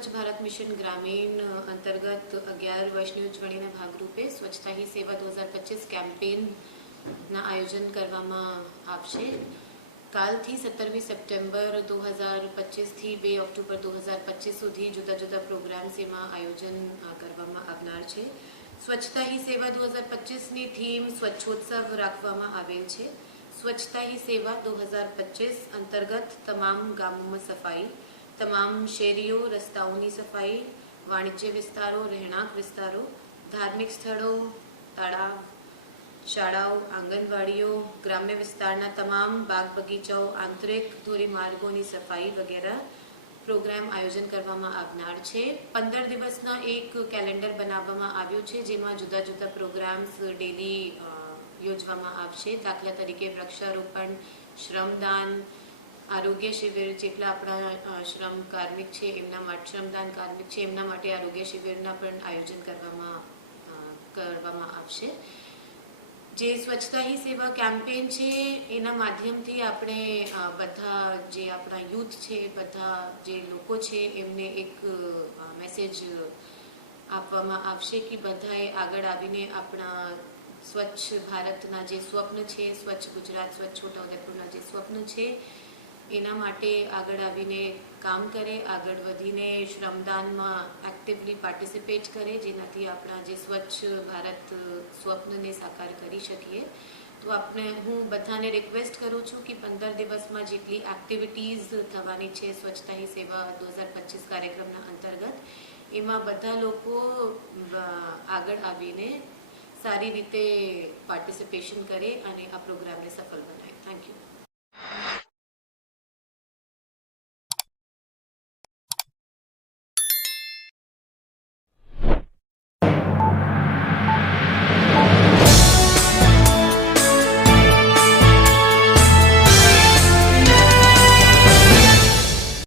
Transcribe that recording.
સ્વચ્છ ભારત મિશન ગ્રામીણ અંતર્ગત 11 વર્ષની ઉજવણીના ભાગરૂપે સ્વચ્છતા હી સેવા 2025 કેમ્પેનના આયોજન કરવામાં આવશે. કાલથી 17મી સપ્ટેમ્બર 2025 થી 2 ઓક્ટોબર 2025 સુધી જુદા જુદા પ્રોગ્રામ્સ એમાં આયોજન કરવામાં આવનાર છે. સ્વચ્છતા હી સેવા 2025ની થીમ સ્વચ્છોત્સવ રાખવામાં આવેલ છે. સ્વચ્છતા હી સેવા 2025 અંતર્ગત તમામ ગામોમાં સફાઈ, તમામ શેરીઓ રસ્તાઓની સફાઈ, વાણિજ્ય વિસ્તારો, રહેણાંક વિસ્તારો, ધાર્મિક સ્થળો, તળાવ, શાળાઓ, આંગણવાડીઓ, ગ્રામ્ય વિસ્તારના તમામ બાગ બગીચાઓ, આંતરિક ધોરીમાર્ગોની સફાઈ વગેરે પ્રોગ્રામ આયોજન કરવામાં આવનાર છે. 15 દિવસના એક કેલેન્ડર બનાવવામાં આવ્યું છે, જેમાં જુદા જુદા પ્રોગ્રામ્સ ડેલી યોજવામાં આવશે. દાખલા તરીકે વૃક્ષારોપણ, શ્રમદાન, આરોગ્ય શિબિર, જેટલા આપણા શ્રમ કાર્મિક છે એમના માટે, શ્રમદાન કાર્મિક છે એમના માટે આરોગ્ય શિબિરના પણ આયોજન કરવામાં આવશે. જે સ્વચ્છતા હી સેવા કેમ્પેન છે એના માધ્યમથી આપણે બધા જે આપણા યુથ છે, બધા જે લોકો છે એમને એક મેસેજ આપવામાં આવશે કે બધાએ આગળ આવીને આપણા સ્વચ્છ ભારતના જે સ્વપ્ન છે, સ્વચ્છ ગુજરાત, સ્વચ્છ છોટાઉદેપુરના જે સ્વપ્ન છે એના માટે આગળ આવીને કામ કરે, આગળ વધીને શ્રમદાનમાં એક્ટિવલી પાર્ટિસિપેટ કરે, જેનાથી આપણા જે સ્વચ્છ ભારત સ્વપ્નને સાકાર કરી શકીએ. તો હું બધાને રિક્વેસ્ટ કરું છું કે 15 દિવસમાં જેટલી એક્ટિવિટીઝ થવાની છે સ્વચ્છતા હી સેવા 2025 કાર્યક્રમના અંતર્ગત, એમાં બધા લોકો આગળ આવીને સારી રીતે પાર્ટિસિપેશન કરે અને આ પ્રોગ્રામને